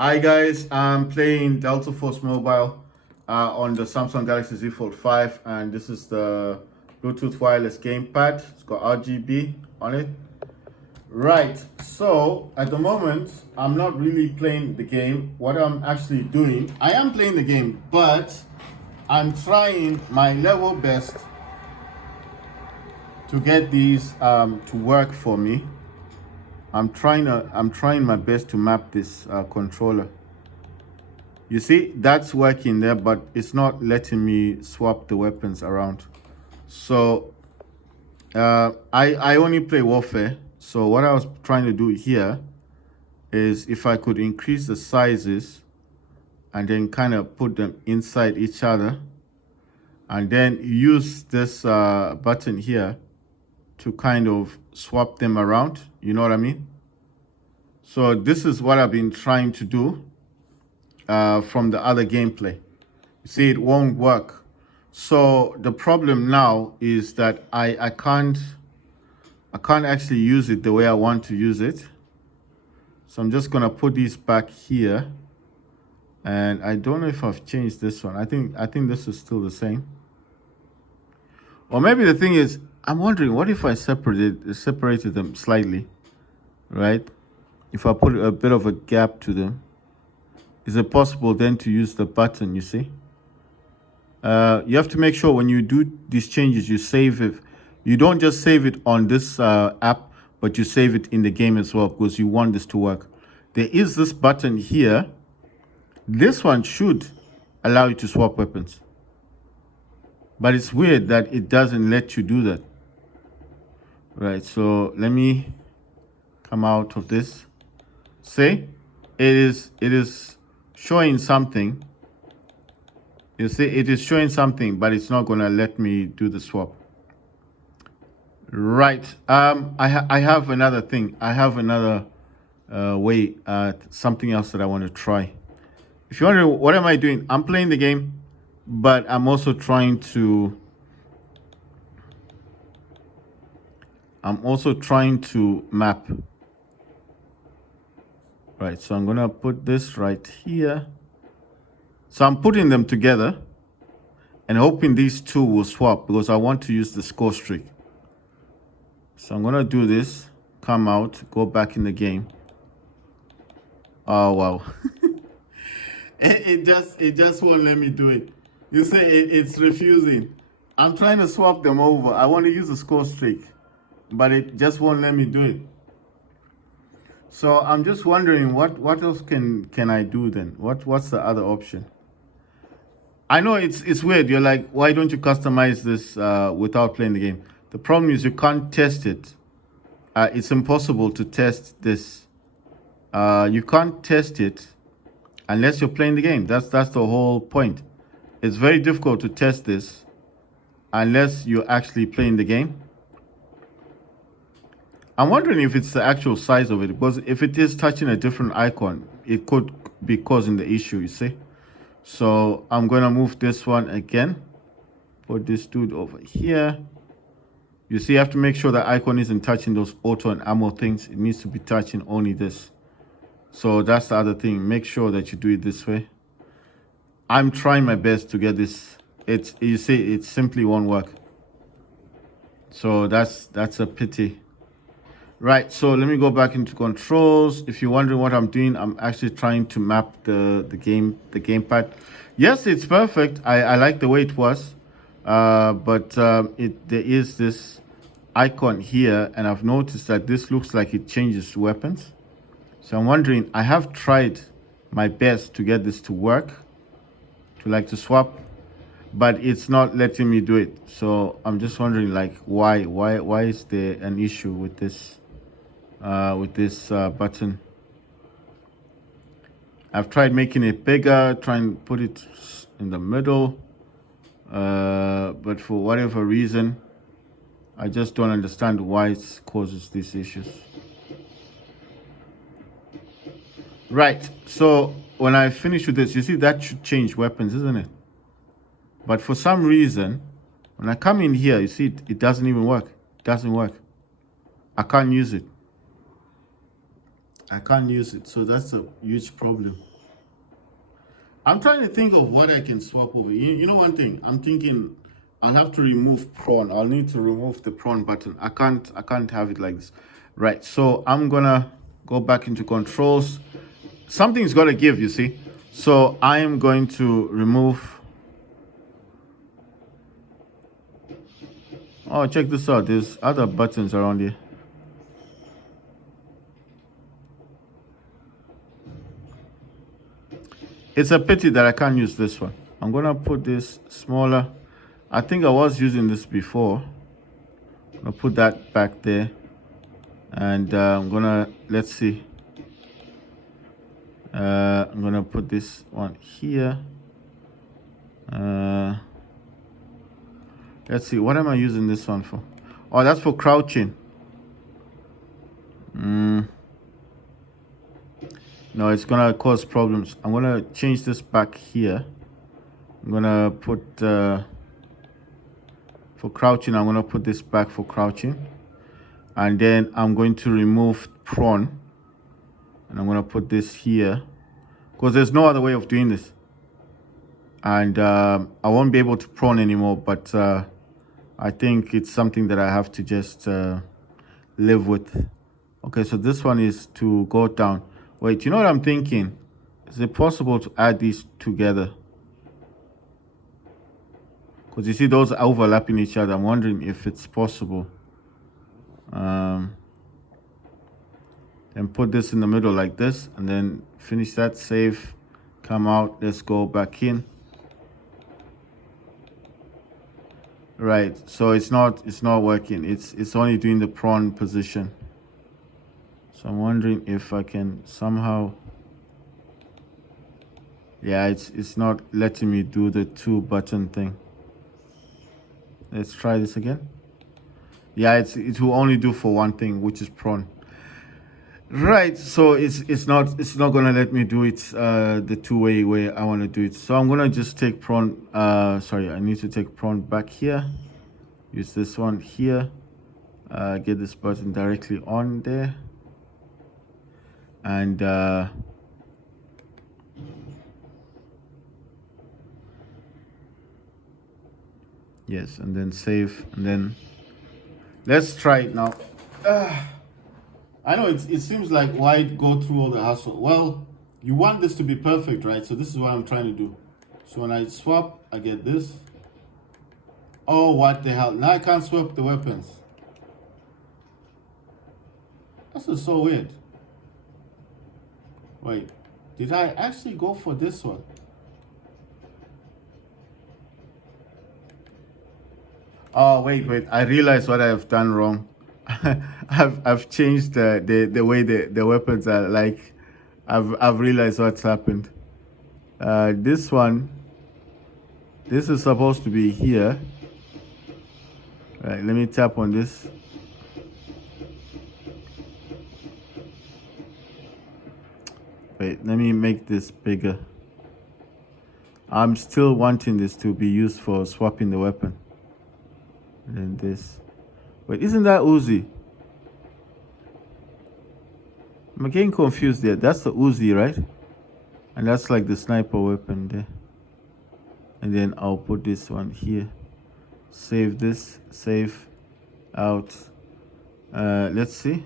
Hi guys, I'm playing Delta Force Mobile on the Samsung Galaxy Z Fold 5, and this is the Bluetooth wireless gamepad. It's got RGB on it. Right, so at the moment, I'm not really playing the game. What I'm actually doing, I am playing the game, but I'm trying my level best to get these to work for me. I'm trying my best to map this controller. You see, that's working there, but it's not letting me swap the weapons around. So I only play Warfare. So what I was trying to do here is if I could increase the sizes and then kind of put them inside each other, and then use this button here to kind of swap them around. You know what I mean? So this is what I've been trying to do from the other gameplay. You see, it won't work. So the problem now is that I can't actually use it the way I want to use it. So I'm just gonna put these back here, and I don't know if I've changed this one. I think this is still the same. Or maybe the thing is, I'm wondering, what if I separated them slightly, right? If I put a bit of a gap to them, is it possible then to use the button, you see? You have to make sure when you do these changes, you save it. You don't just save it on this app, but you save it in the game as well, because you want this to work. There is this button here. This one should allow you to swap weapons. But it's weird that it doesn't let you do that. Right, so let me come out of this. See, it is showing something. You see, it is showing something, but it's not going to let me do the swap. Right. I have another thing. I have another way, something else that I want to try. If you're wondering, what am I doing? I'm playing the game, but I'm also trying to map. Right, so I'm gonna put this right here. So I'm putting them together and hoping these two will swap, because I want to use the score streak. So I'm gonna do this, come out, go back in the game. Oh wow. it just won't let me do it. You say it's refusing. I'm trying to swap them over. I want to use the score streak, but it just won't let me do it. So I'm just wondering, what else can I do then? What's the other option? I know it's weird. You're like, why don't you customize this without playing the game? The problem is you can't test it. It's impossible to test this. You can't test it unless you're playing the game. That's the whole point. It's very difficult to test this unless you're actually playing the game. I'm wondering if it's the actual size of it, because if it is touching a different icon, it could be causing the issue, you see? So I'm going to move this one again. Put this dude over here. You see, you have to make sure the icon isn't touching those auto and ammo things. It needs to be touching only this. So that's the other thing. Make sure that you do it this way. I'm trying my best to get this. You see, it simply won't work. So that's a pity. Right, so let me go back into controls. If you're wondering what I'm doing, I'm actually trying to map the gamepad. Yes, it's perfect. I like the way it was, but there is this icon here, and I've noticed that this looks like it changes weapons. So I'm wondering, I have tried my best to get this to work, to swap, but it's not letting me do it. So I'm just wondering, like, why is there an issue with this button? I've tried making it bigger, trying to put it in the middle, but for whatever reason, I just don't understand why it causes these issues. Right, so when I finish with this, you see that should change weapons, isn't it? But for some reason, when I come in here, you see it doesn't even work. It doesn't work. I can't use it. I can't use it, so that's a huge problem. I'm trying to think of what I can swap over. You know one thing, I'm thinking I'll have to remove prawn. I'll need to remove the prawn button. I can't have it like this. Right, so I'm gonna go back into controls. Something's gotta give, you see. So I am going to remove. Oh, check this out. There's other buttons around here. It's a pity that I can't use this one. I'm gonna put this smaller. I think I was using this before. I'll put that back there. And I'm gonna, let's see. I'm gonna put this one here. Let's see, what am I using this one for? Oh, that's for crouching. No, it's gonna cause problems. I'm gonna change this back here. I'm gonna put for crouching, I'm gonna put this back for crouching. And then I'm going to remove prawn. And I'm gonna put this here. Because there's no other way of doing this. And I won't be able to prawn anymore, but I think it's something that I have to just live with. Okay, so this one is to go down. Wait, you know what I'm thinking? Is it possible to add these together? Because you see those are overlapping each other. I'm wondering if it's possible. And put this in the middle like this, and then finish that, save, come out, let's go back in. Right, so it's not working. It's only doing the prawn position. So I'm wondering if I can somehow. Yeah, it's not letting me do the 2-button thing. Let's try this again. Yeah, it will only do for one thing, which is prawn. Right, so it's not gonna let me do it the 2-way way I want to do it. So I'm gonna just take prawn. Sorry, I need to take prawn back here. Use this one here. Get this button directly on there. And yes, and then save, and then let's try it now. I know it seems like why go through all the hassle. Well, you want this to be perfect, right? So this is what I'm trying to do. So when I swap, I get this. Oh, what the hell? Now I can't swap the weapons. This is so weird. Wait, did I actually go for this one? Oh, wait, I realized what I've done wrong. I've changed the way the weapons are. Like, I've realized what's happened. This one, this is supposed to be here. Right, let me tap on this. Wait, let me make this bigger. I'm still wanting this to be used for swapping the weapon. And then this. Wait, isn't that Uzi? I'm getting confused there. That's the Uzi, right? And that's like the sniper weapon there. And then I'll put this one here. Save this. Save. Out. Let's see.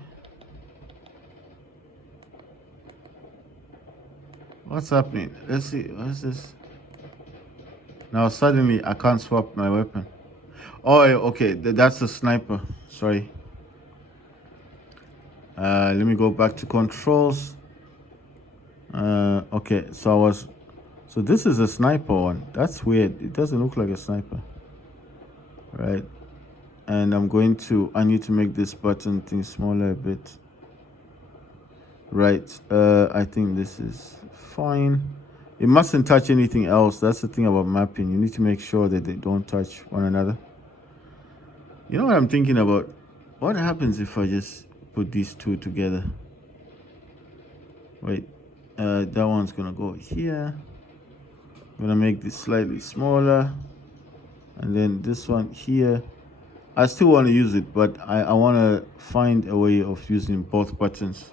What's happening? Let's see. What's this? Now suddenly I can't swap my weapon. Oh, okay. That's a sniper. Sorry. Let me go back to controls. Okay, so this is a sniper one. That's weird. It doesn't look like a sniper. Right. And I need to make this button thing smaller a bit. Right. I think this is fine. It mustn't touch anything else. That's the thing about mapping. You need to make sure that they don't touch one another. You know what I'm thinking about? What happens if I just put these two together? Wait, that one's gonna go here. I'm gonna make this slightly smaller, and then this one here. I still want to use it, but I want to find a way of using both buttons.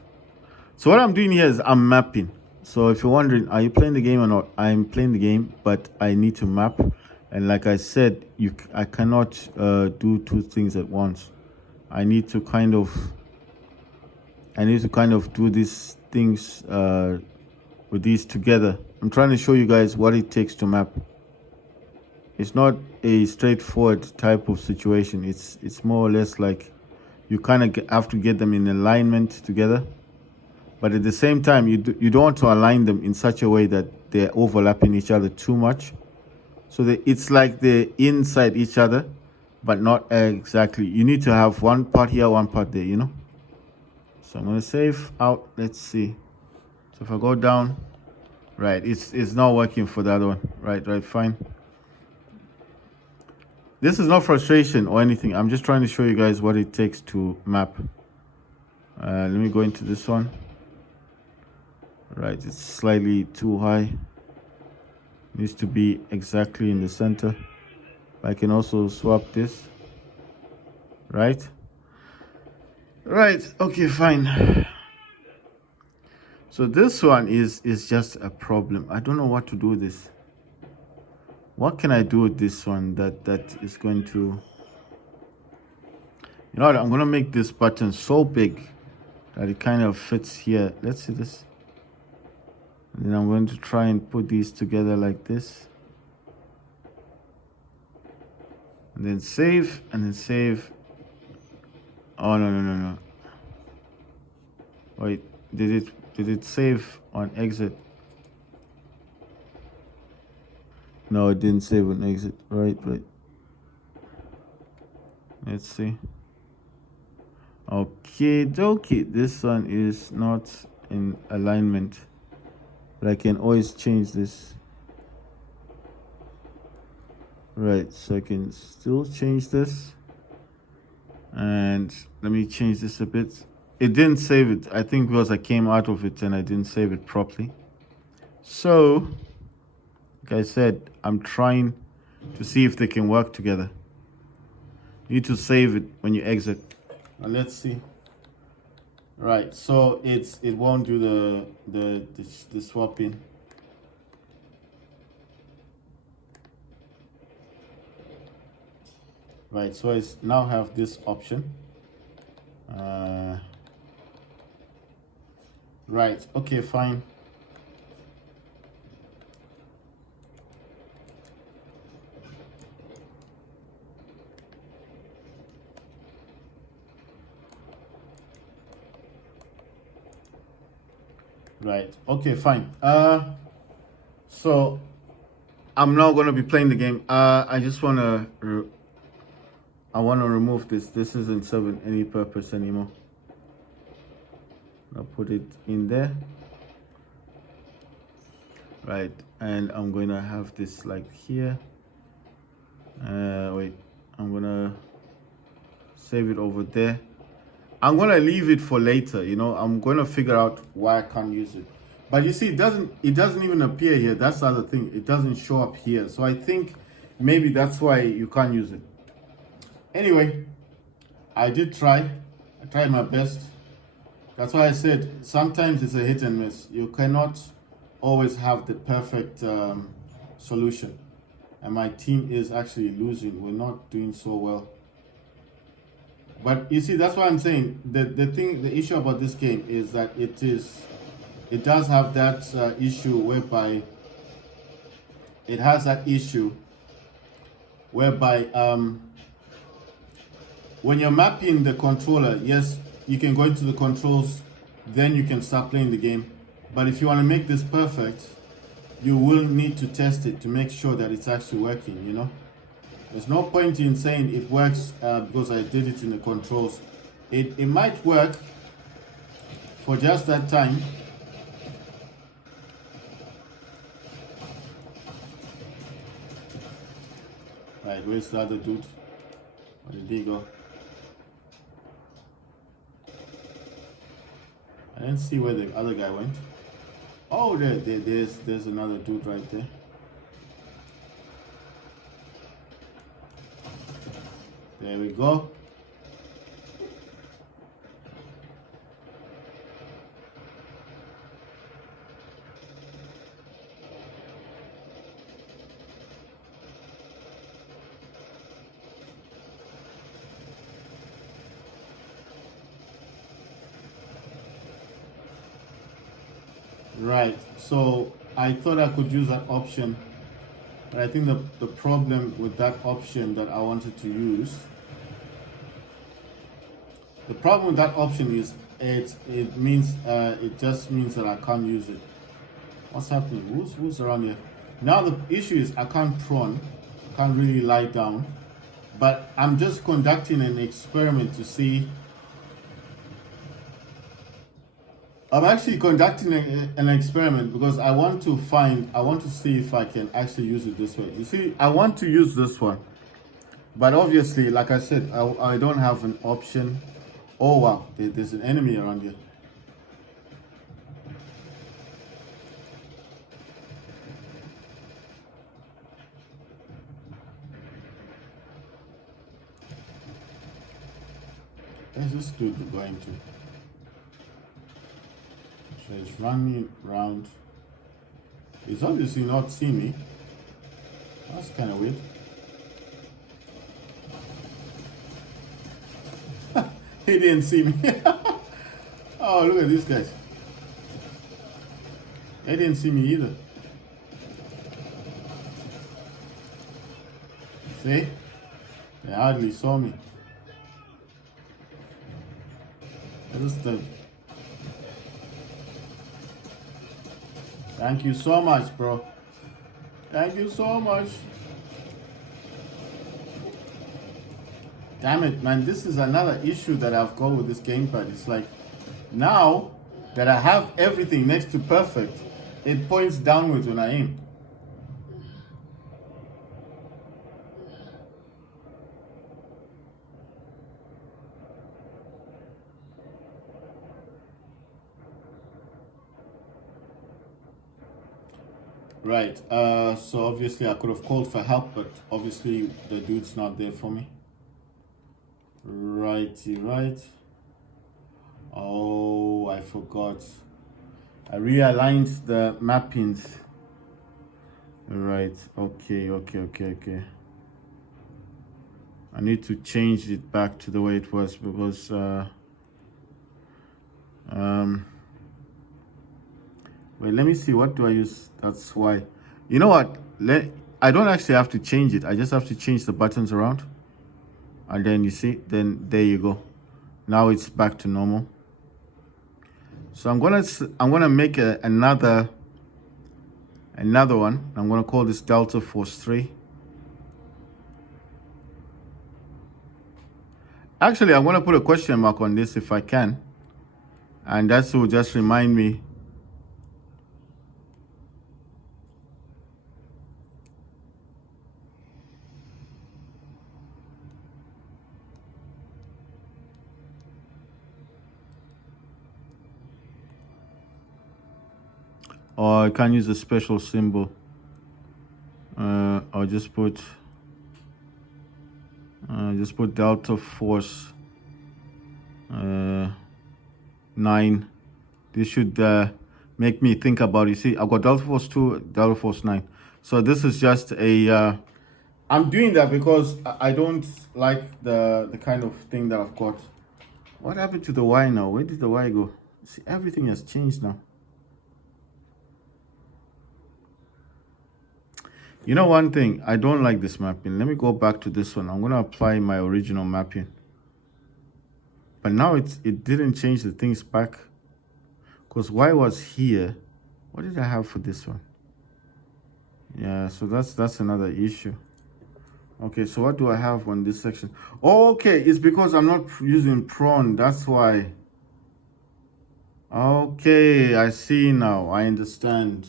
So what I'm doing here is I'm mapping. So if you're wondering, are you playing the game or not? I'm playing the game, but I need to map. And like I said, I cannot do two things at once. I need to kind of do these things with these together. I'm trying to show you guys what it takes to map. It's not a straightforward type of situation. It's more or less like you kind of have to get them in alignment together. But at the same time, you don't want to align them in such a way that they're overlapping each other too much. So that it's like they're inside each other, but not exactly. You need to have one part here, one part there, you know? So I'm going to save out. Let's see. So if I go down, right, it's not working for the other one. Right, fine. This is not frustration or anything. I'm just trying to show you guys what it takes to map. Let me go into this one. Right, it's slightly too high. Needs to be exactly in the center. I can also swap this. Right, okay, fine. So this one is just a problem. I don't know what to do with this. What can I do with this one that is going to, you know what, I'm going to make this button so big that it kind of fits here. Let's see this. And then I'm going to try and put these together like this. And then save, and then save. Oh, no. Wait, did it save on exit? No, it didn't save on exit. Right. Let's see. Okay, this one is not in alignment, but I can always change this. Right, so I can still change this. And let me change this a bit. It didn't save it, I think, because I came out of it and I didn't save it properly. So, like I said, I'm trying to see if they can work together. You need to save it when you exit. Now let's see. Right, so it won't do the swapping. Right, so I now have this option. Right, okay, fine. Right, okay, fine. So I'm not going to be playing the game. I just want to remove this. This isn't serving any purpose anymore. I'll put it in there. Right, and I'm going to have this like here. Wait, I'm going to save it over there. I'm going to leave it for later, you know. I'm going to figure out why I can't use it. But you see, it doesn't even appear here. That's the other thing. It doesn't show up here. So I think maybe that's why you can't use it. Anyway, I did try. I tried my best. That's why I said sometimes it's a hit and miss. You cannot always have the perfect solution. And my team is actually losing. We're not doing so well. But you see, that's why I'm saying the issue about this game is that it does have that issue whereby when you're mapping the controller, yes, you can go into the controls, then you can start playing the game. But if you want to make this perfect, you will need to test it to make sure that it's actually working, you know. There's no point in saying it works because I did it in the controls. It might work for just that time. Right, where's the other dude? Where did he go? I didn't see where the other guy went. Oh, there's another dude right there. There we go. Right. So I thought I could use that option, but I think the problem with that option that I wanted to use, the problem with that option is it means it just means that I can't use it. What's happening? Who's around here? Now the issue is I can't prone, can't really lie down, but I'm just conducting an experiment to see. I'm actually conducting an experiment because I want to see if I can actually use it this way. You see, I want to use this one, but obviously, like I said, I don't have an option. Oh wow, there's an enemy around here. Where's this dude going to? So he's running around. He's obviously not seeing me. That's kind of weird. He didn't see me. Oh, look at these guys. They didn't see me either. See? They hardly saw me. What is the... Thank you so much, bro. Thank you so much. Damn it, man. This is another issue that I've got with this gamepad. It's like, now that I have everything next to perfect, it points downwards when I aim. Right, so obviously I could have called for help, but obviously the dude's not there for me. Righty, right. Oh, I forgot. I realigned the mappings. Right, okay. I need to change it back to the way it was because wait, let me see, what do I use? That's why. You know what? I don't actually have to change it. I just have to change the buttons around. And then you see, then there you go. Now it's back to normal. So I'm gonna make another one. I'm gonna call this Delta Force 3. Actually, I'm gonna put a question mark on this if I can. And that will just remind me. Or I can use a special symbol. I'll just put Delta Force 9. This should make me think about it. See, I've got Delta Force 2, Delta Force 9. So this is just a I'm doing that because I don't like the kind of thing that I've got. What happened to the Y now? Where did the Y go? See, everything has changed now. You know one thing, I don't like this mapping. Let me go back to this one. I'm going to apply my original mapping. But now it didn't change the things back. Because Y was here. What did I have for this one? Yeah, so that's another issue. Okay, so what do I have on this section? Oh, okay, it's because I'm not using prone. That's why. Okay, I see now. I understand.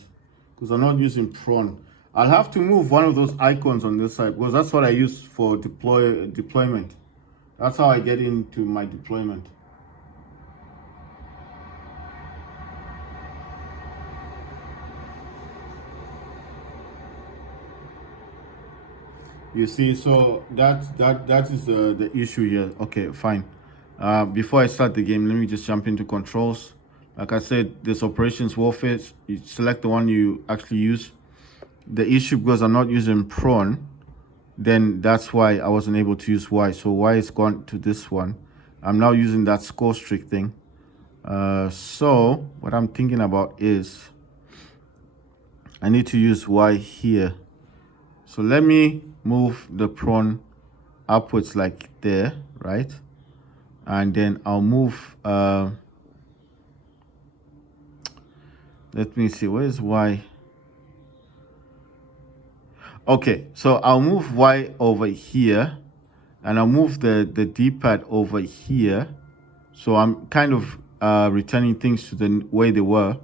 Because I'm not using prone. I'll have to move one of those icons on this side because that's what I use for deployment. That's how I get into my deployment. You see, so that is the issue here. Okay, fine. Before I start the game, let me just jump into controls. Like I said, this operations warfare. You select the one you actually use. The issue, because I'm not using prone, then that's why I wasn't able to use Y. So Y is gone to this one. I'm now using that score streak thing. So what I'm thinking about is I need to use Y here. So let me move the prawn upwards like there, right? And then I'll move, let me see, where's Y? Okay, so I'll move Y over here, and I'll move the D-pad over here. So I'm kind of returning things to the way they were.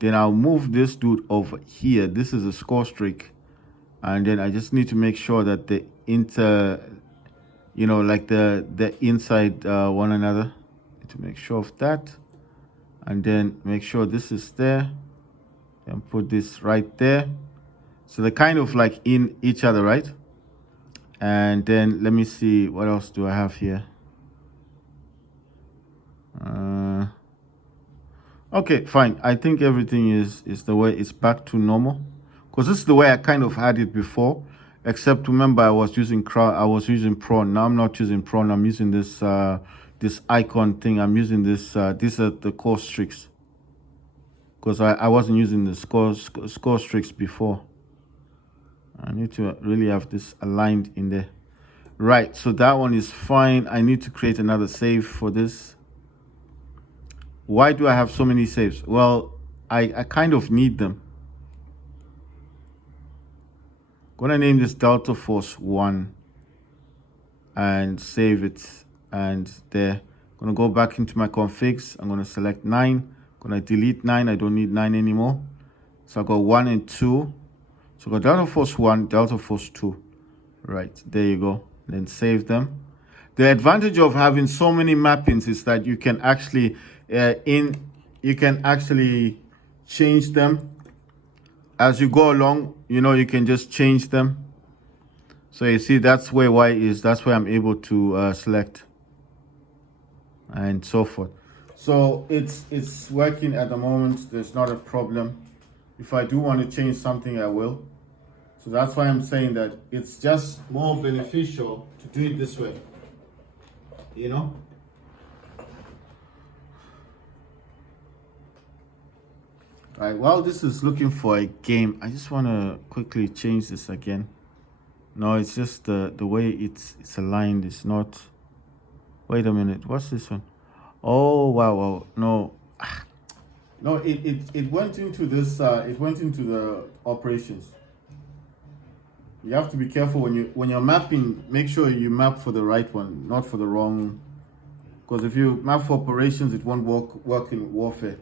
Then I'll move this dude over here. This is a score streak. And then I just need to make sure that the like the inside one another. Need to make sure of that. And then make sure this is there. And put this right there. So they're kind of like in each other, right? And then let me see, what else do I have here? Okay, fine. I think everything is the way it's back to normal, because this is the way I kind of had it before. Except remember, I was using prawn. Now I'm not using prawn. I'm using this this icon thing. I'm using this. These are the core streaks, because I wasn't using the score streaks before. I need to really have this aligned in there. Right, so that one is fine. I need to create another save for this. Why do I have so many saves? Well, I kind of need them. Gonna name this Delta Force 1 and save it. And there. Gonna go back into my configs. I'm gonna select 9. Gonna delete 9. I don't need 9 anymore. So I got 1 and 2. So I got Delta Force 1, Delta Force 2. Right, there you go. Then save them. The advantage of having so many mappings is that you can actually change them as you go along. You can just change them. So you see, that's where Y is. That's where I'm able to select and so forth. So it's working at the moment. There's not a problem. If I do want to change something, I will. So that's why I'm saying that it's just more beneficial to do it this way. Alright, while this is looking for a game, I just want to quickly change this again. No, it's just the way it's aligned. It's not. Wait a minute. What's this one? Oh wow. No. No, it went into this. It went into the operations. You have to be careful when you're mapping. Make sure you map for the right one, not for the wrong. Because if you map for operations, it won't work in warfare.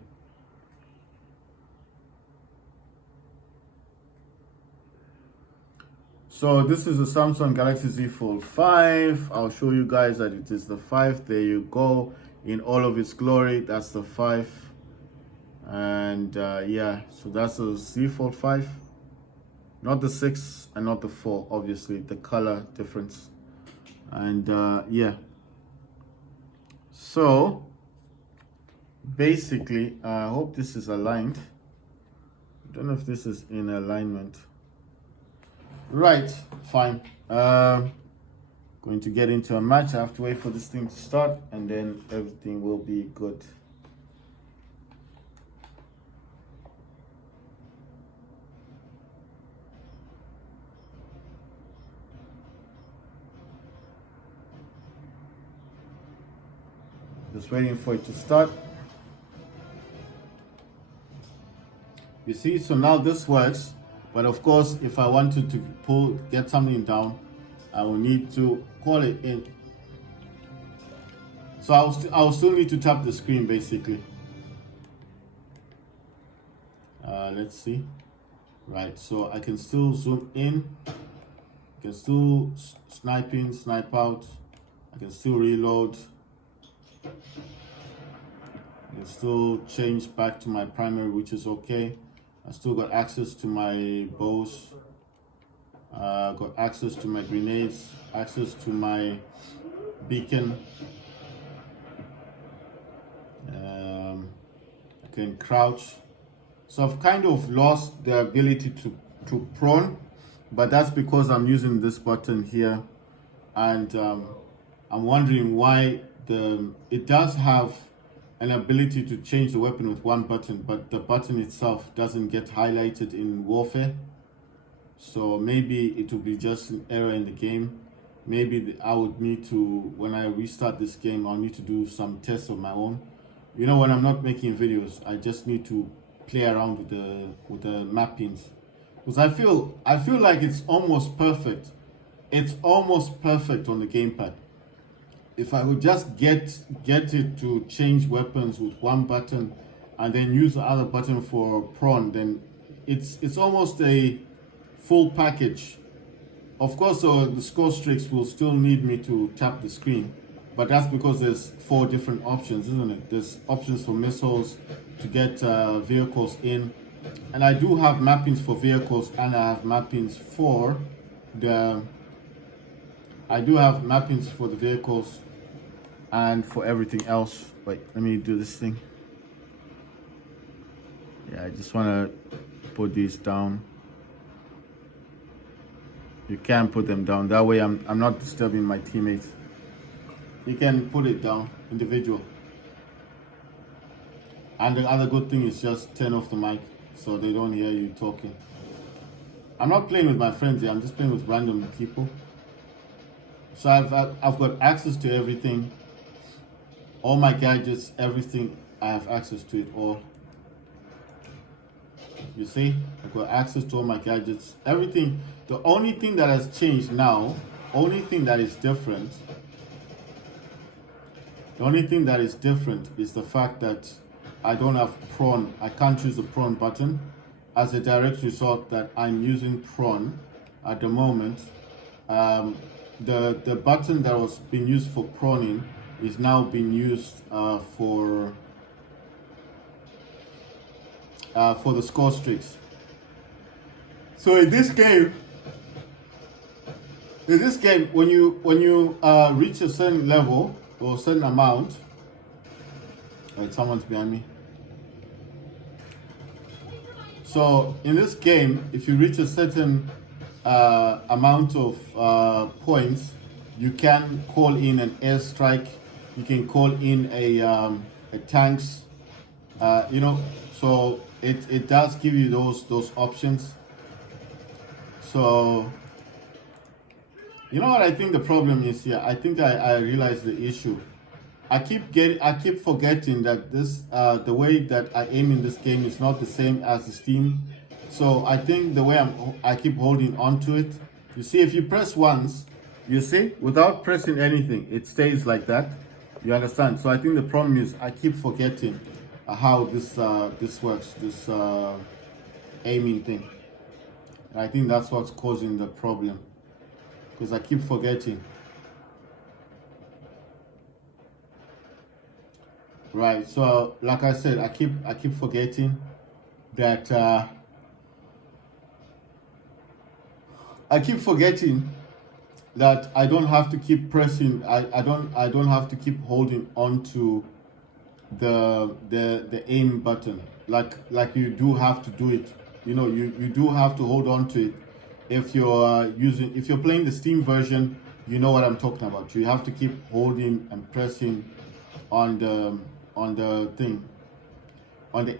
So this is a Samsung Galaxy Z Fold 5. I'll show you guys that it is the 5. There you go, in all of its glory. That's the 5. And yeah, so that's a Z Fold 5. Not the 6 and not the 4, obviously, the color difference. And yeah. So basically, I hope this is aligned. I don't know if this is in alignment. Right, fine. Going to get into a match. I have to wait for this thing to start, and then everything will be good. Just waiting for it to start. You see, so now this works. But of course, if I wanted to get something down, I will need to call it in. So I'll still need to tap the screen basically. Let's see. Right, so I can still zoom in. I can still snipe in, snipe out. I can still reload. I can still change back to my primary, which is okay. I still got access to my bows, got access to my grenades, access to my beacon. I can crouch. So I've kind of lost the ability to prone, but that's because I'm using this button here, and I'm wondering why it does have an ability to change the weapon with one button, but the button itself doesn't get highlighted in Warfare. So maybe it will be just an error in the game. Maybe I would need to, when I restart this game, I'll need to do some tests of my own. You know, when I'm not making videos, I just need to play around with the mappings, because I feel like it's almost perfect. It's almost perfect on the gamepad. If I would just get it to change weapons with one button and then use the other button for prawn, then it's almost a full package. Of course, the score streaks will still need me to tap the screen, but that's because there's 4 different options, isn't it? There's options for missiles to get vehicles in, and I do have mappings for vehicles, and I have mappings for the vehicles and for everything else. Wait, let me do this thing. Yeah, I just want to put these down. You can put them down. That way I'm not disturbing my teammates. You can put it down, individual. And the other good thing is just turn off the mic so they don't hear you talking. I'm not playing with my friends here, I'm just playing with random people. So I've got access to everything. All my gadgets, everything, I have access to it all. You see, I've got access to all my gadgets, everything. The only thing that has changed now, only thing that is different is the fact that I don't have prawn. I can't choose the prawn button. As a direct result that I'm using prawn at the moment. The button that was being used for prawning is now being used for the score streaks. So in this game, when you reach a certain level or a certain amount, wait, someone's behind me. So in this game, if you reach a certain amount of points, you can call in an airstrike. You can call in a tanks. You know, so it does give you those options. So you know what I think the problem is here? I think I realized the issue. I keep forgetting that this the way that I aim in this game is not the same as the Steam. So I think the way I keep holding on to it. You see, if you press once, you see, without pressing anything, it stays like that. You understand? So I think the problem is I keep forgetting how this works, this aiming thing. And I think that's what's causing the problem, because I keep forgetting. Right. So like I said, I keep forgetting that I don't have to keep pressing. I don't have to keep holding on to the aim button like you do have to do it. You know, you do have to hold on to it. If you're playing the Steam version, you know what I'm talking about. You have to keep holding and pressing on the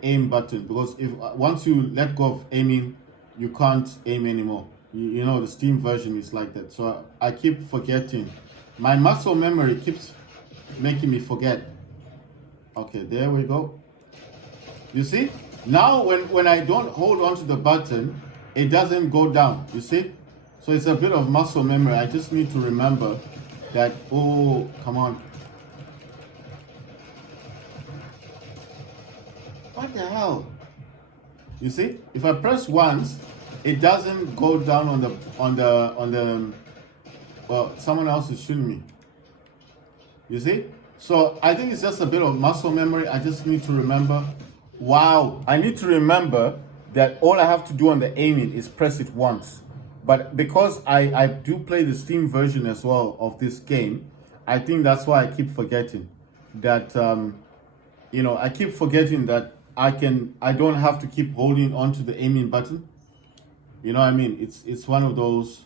aim button, because if once you let go of aiming, you can't aim anymore. You know, the Steam version is like that. So I keep forgetting. My muscle memory keeps making me forget. Okay, there we go. You see? Now when I don't hold on to the button, it doesn't go down. You see? So it's a bit of muscle memory. I just need to remember that, oh, come on. What the hell? You see? If I press once, it doesn't go down on the well, someone else is shooting me. You see? So I think it's just a bit of muscle memory. I just need to remember. Wow. I need to remember that all I have to do on the aiming is press it once. But because I do play the Steam version as well of this game, I think that's why I keep forgetting that, you know, I keep forgetting that I don't have to keep holding onto the aiming button. You know what I mean? It's one of those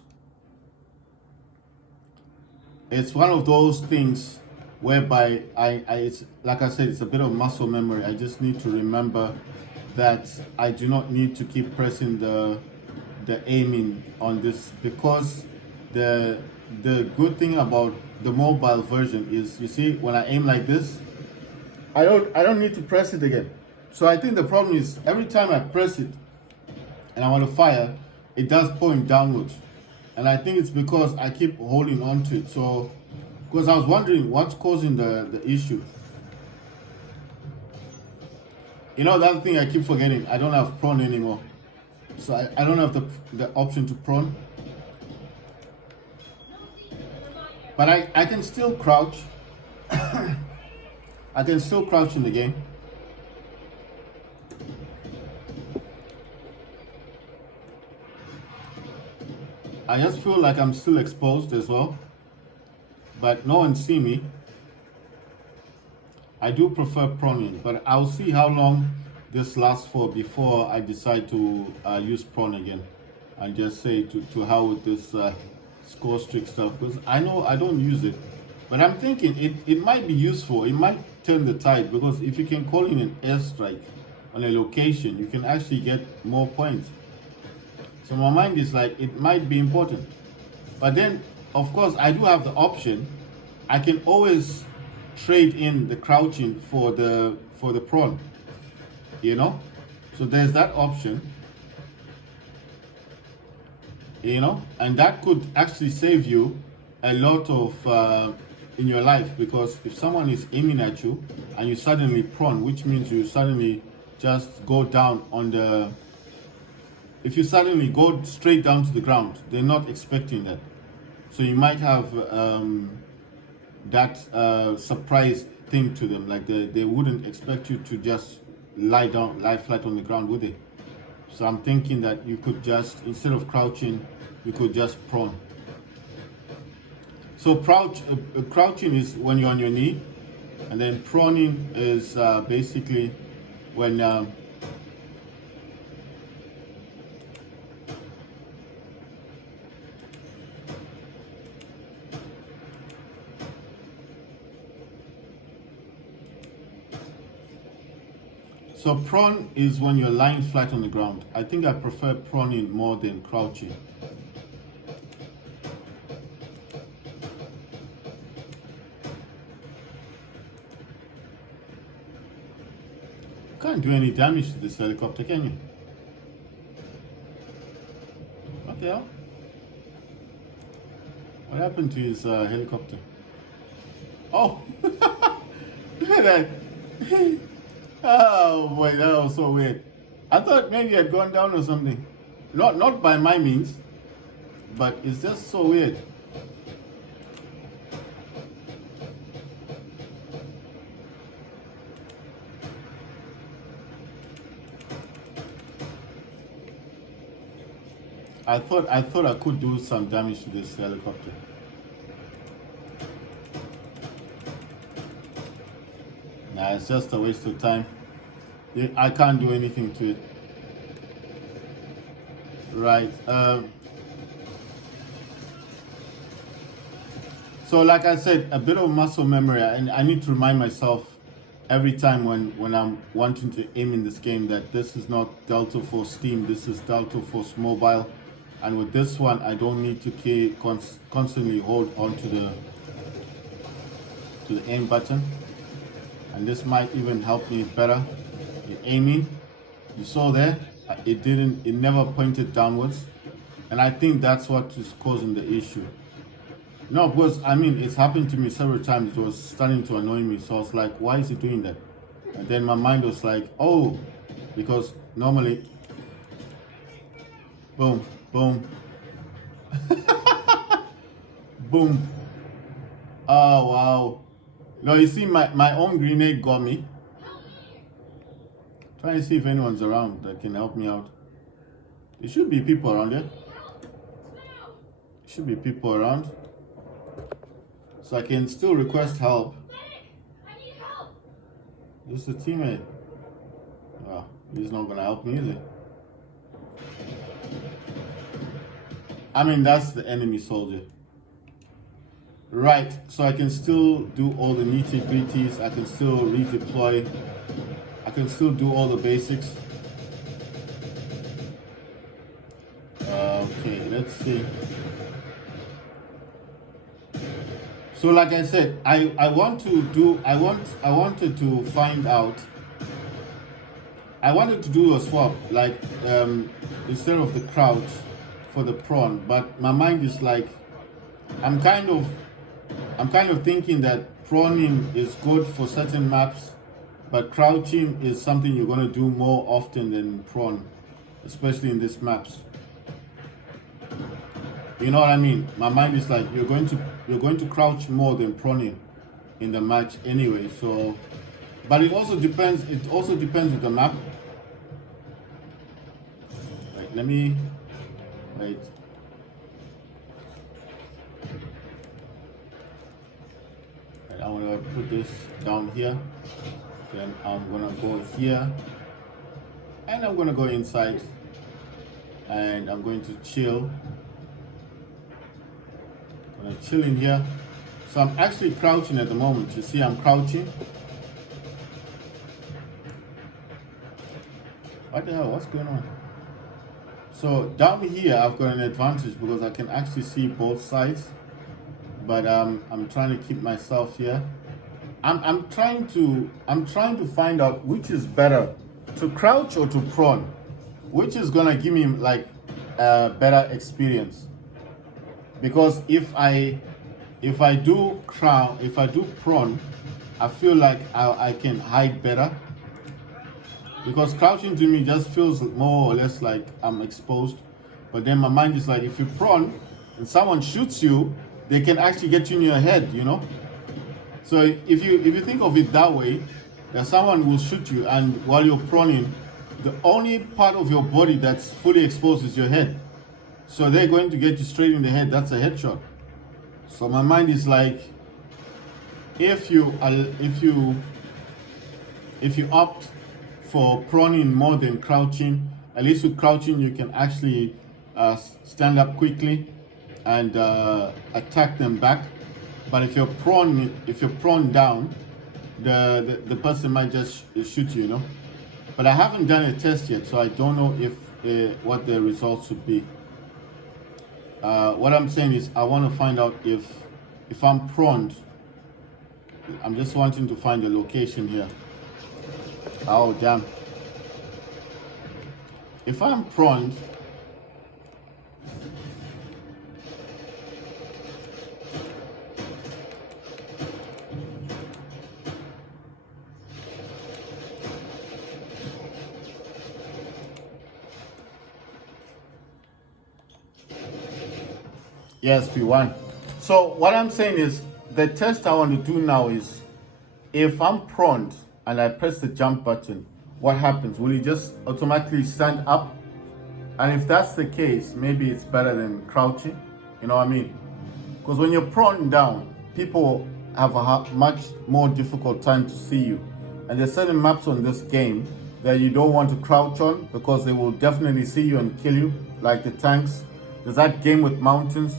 things whereby it's like I said, it's a bit of muscle memory. I just need to remember that I do not need to keep pressing the aiming on this, because the good thing about the mobile version is, you see, when I aim like this, I don't need to press it again. So I think the problem is every time I press it and I want to fire, it does point downwards. And I think it's because I keep holding on to it. So, because I was wondering what's causing the issue. You know, that thing I keep forgetting, I don't have prone anymore. So I don't have the option to prone. But I can still crouch. I can still crouch in the game. I just feel like I'm still exposed as well, but no one see me. I do prefer proning, but I'll see how long this lasts for before I decide to use prone again, and just say to hell with this score streak stuff, because I know I don't use it, but I'm thinking it might be useful. It might turn the tide, because if you can call in an airstrike on a location, you can actually get more points. So my mind is like, it might be important. But then, of course, I do have the option. I can always trade in the crouching for the prone, you know? So there's that option, you know? And that could actually save you a lot of in your life, because if someone is aiming at you and you suddenly prone, which means you suddenly just go down on the, if you suddenly go straight down to the ground, they're not expecting that. So you might have that surprise thing to them, like they wouldn't expect you to just lie flat on the ground, would they? So I'm thinking that you could just, instead of crouching, you could just prone. So crouching is when you're on your knee, and then proning is basically when so prone is when you're lying flat on the ground. I think I prefer proning more than crouching. Can't do any damage to this helicopter, can you? What the hell? What happened to his helicopter? Oh! Look at that! Oh boy, that was so weird. I thought maybe it had gone down or something. Not by my means, but it's just so weird. I thought I could do some damage to this helicopter. Nah, it's just a waste of time. I can't do anything to it. Right. So like I said, a bit of muscle memory, and I need to remind myself every time when I'm wanting to aim in this game that this is not Delta Force Steam, this is Delta Force Mobile. And with this one, I don't need to constantly hold on to the aim button. And this might even help me better in aiming. You saw there, it never pointed downwards. And I think that's what is causing the issue. No, because I mean, it's happened to me several times. It was starting to annoy me. So I was like, why is it doing that? And then my mind was like, oh, because normally, boom, boom, boom. Oh, wow. No, you see, my own grenade got me. Trying to see if anyone's around that can help me out. There should be people around here. Should be people around. So I can still request help. I need help. This is a teammate. Oh, he's not gonna help me either. I mean, that's the enemy soldier. Right, so I can still do all the nitty-gritties, I can still redeploy, I can still do all the basics. Okay, let's see. So like I said, I wanted to find out, I wanted to do a swap, like instead of the crouch for the prawn, but my mind is like, I'm kind of thinking that prawning is good for certain maps, but crouching is something you're going to do more often than prawn, especially in these maps. You know what I mean? My mind is like, you're going to crouch more than prawning in the match anyway. So, but it also depends. It also depends with the map. Right, let me wait. Right, I'm gonna put this down here. Then I'm gonna go here, and I'm gonna go inside, and I'm going to chill. I'm gonna chill in here. So I'm actually crouching at the moment. You see, I'm crouching. What the hell? What's going on? So down here, I've got an advantage because I can actually see both sides. But I'm trying to keep myself here. I'm trying to find out which is better, to crouch or to prawn, which is gonna give me like a better experience. Because if I do prawn, I feel like I can hide better. Because crouching to me just feels more or less like I'm exposed. But then my mind is like, if you prawn and someone shoots you, they can actually get you in your head, you know? So if you think of it that way, that someone will shoot you, and while you're prawning, the only part of your body that's fully exposed is your head. So they're going to get you straight in the head. That's a headshot. So my mind is like, if you opt for prawning more than crouching, at least with crouching you can actually stand up quickly and attack them back. But if you're prone down, the person might just shoot you, you know. But I haven't done a test yet, so I don't know if what the results would be. What I'm saying is, I want to find out if I'm prone. I'm just wanting to find the location here. Oh damn! If I'm prone. Yes, P1. So what I'm saying is, the test I want to do now is, if I'm prone and I press the jump button, what happens? Will it just automatically stand up? And if that's the case, maybe it's better than crouching. You know what I mean? Because when you're prone down, people have a much more difficult time to see you. And there's certain maps on this game that you don't want to crouch on because they will definitely see you and kill you, like the tanks. There's that game with mountains.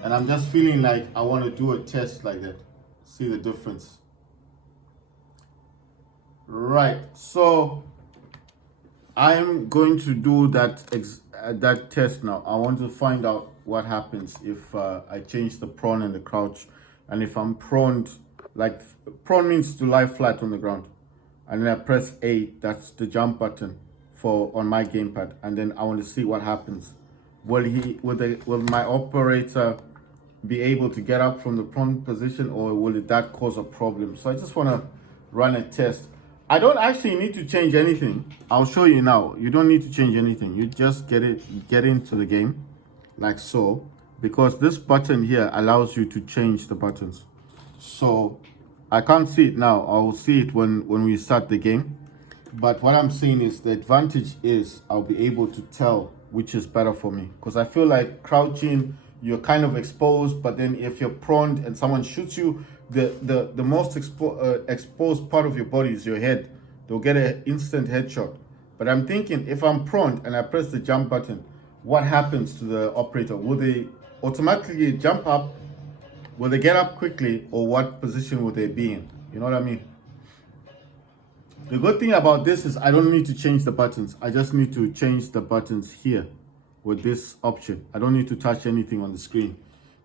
And I'm just feeling like I want to do a test like that. See the difference. Right, so I'm going to do that test now. I want to find out what happens if I change the prawn and the crouch, and if I'm prone, like prawn means to lie flat on the ground, and then I press A, that's the jump button on my gamepad, and then I want to see what happens. Will my operator be able to get up from the prone position, or will that cause a problem? So I just want to run a test. I don't actually need to change anything. I'll show you now. You don't need to change anything. You just get into the game like so, because this button here allows you to change the buttons. So I can't see it now. I will see it when we start the game. But what I'm saying is, the advantage is I'll be able to tell which is better for me, because I feel like crouching, you're kind of exposed, but then if you're prone and someone shoots you, the most exposed part of your body is your head. They'll get an instant headshot. But I'm thinking, if I'm prone and I press the jump button, what happens to the operator? Will they automatically jump up will they get up quickly, or what position will they be in? You know what I mean? The good thing about this is I don't need to change the buttons. I just need to change the buttons here with this option. I don't need to touch anything on the screen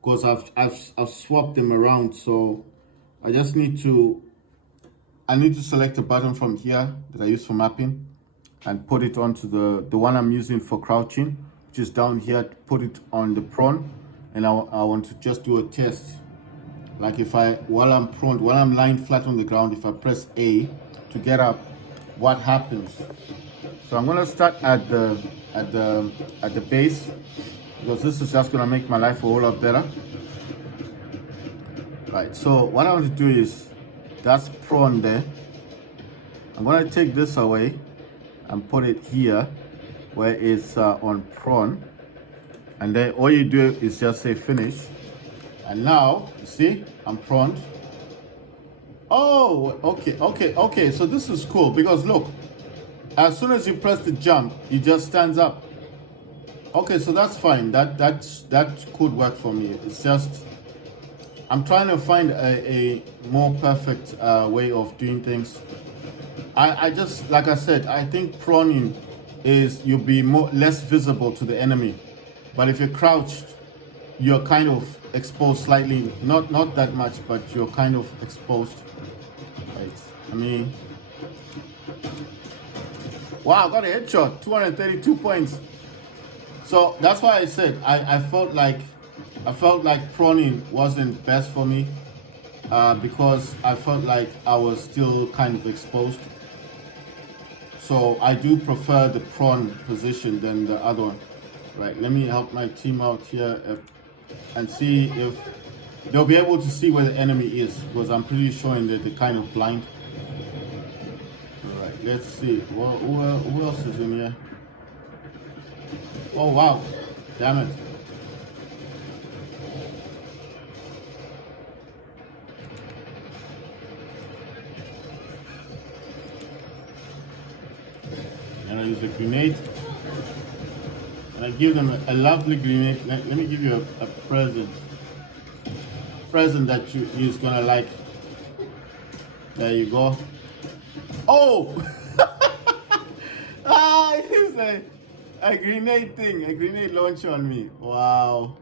because I've swapped them around. So I just need to select a button from here that I use for mapping and put it onto the one I'm using for crouching, which is down here. Put it on the prone, and I want to just do a test. Like if while I'm prone, while I'm lying flat on the ground, if I press A to get up, what happens? So I'm gonna start at the base, because this is just gonna make my life a whole lot better. Right, so what I want to do is, that's prone there. I'm gonna take this away and put it here where it's on prone, and then all you do is just say finish. And now you see I'm prone. Oh, okay. So this is cool because look, as soon as you press the jump, it just stands up. Okay, so that's fine. That could work for me. It's just I'm trying to find a more perfect way of doing things. I just, like I said, I think proning is you'll be less visible to the enemy, but if you're crouched, you're kind of exposed slightly, not that much, but you're kind of exposed. Right. I mean, wow, got a headshot, 232 points. So that's why I said I felt like proning wasn't best for me, because I felt like I was still kind of exposed. So I do prefer the prone position than the other one. Right, let me help my team out here and see if they'll be able to see where the enemy is, because I'm pretty sure that they're kind of blind. All right, let's see. Who else is in here? Oh wow, damn it. And I use a grenade. And I give them a lovely grenade. Let me give you a present. Present that you're gonna like. There you go. Oh! Ah, it's a grenade thing, a grenade launcher on me. Wow.